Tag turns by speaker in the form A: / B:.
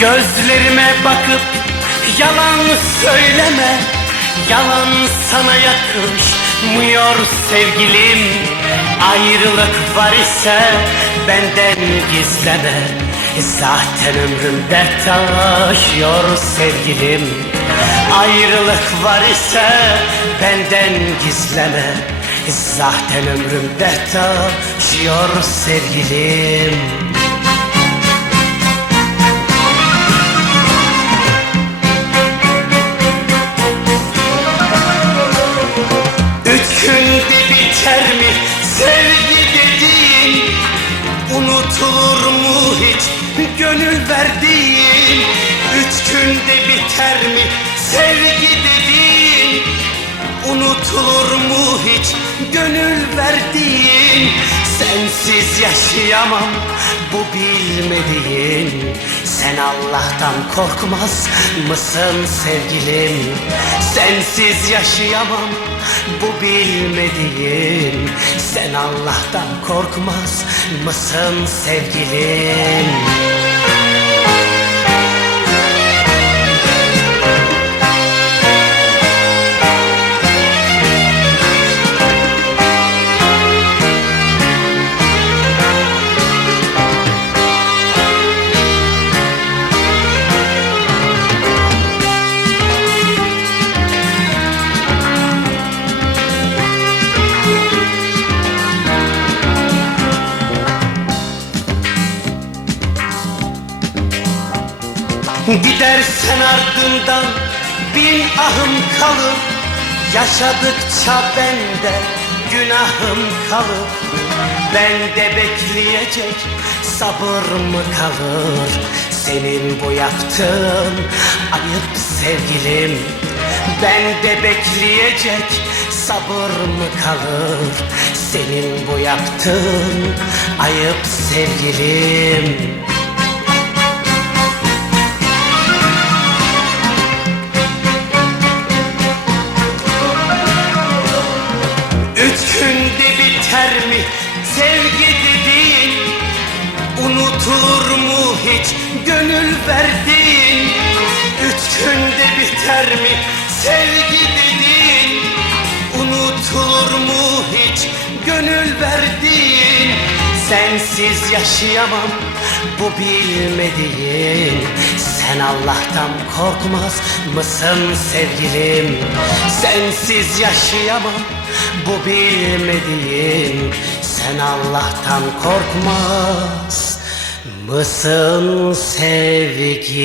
A: Gözlerime bakıp yalan söyleme. Yalan sana yakışmıyor sevgilim. Ayrılık var ise benden gizleme. Zaten ömrüm dert taşıyor sevgilim. Ayrılık var ise benden gizleme. Zaten ömrüm dert taşıyor sevgilim sevgi dediğin Unutulur mu hiç? Gönül verdiğin Üç günde biter mi? Sevgi dediğin Unutulur mu hiç gönül verdiğin? Sensiz yaşayamam bu bilmediğin. Sen Allah'tan korkmaz mısın sevgilim? Sensiz yaşayamam bu bilmediğin. Sen Allah'tan korkmaz mısın sevgilim Gidersen ardından bin ahım kalır. Yaşadıkça bende günahım kalır. Bende bekleyecek sabır mı kalır? Senin bu yaptığın ayıp sevgilim. Bende bekleyecek sabır mı kalır? Senin bu yaptığın ayıp sevgilim Unutulur mu hiç gönül verdiğin? Üç günde biter mi sevgi dediğin? Unutulur mu hiç gönül verdiğin? Sensiz yaşayamam bu bilmediğin. Sen Allah'tan korkmaz mısın sevgilim? Sensiz yaşayamam bu bilmediğin. Sen Allah'tan korkmaz mısın sevgilim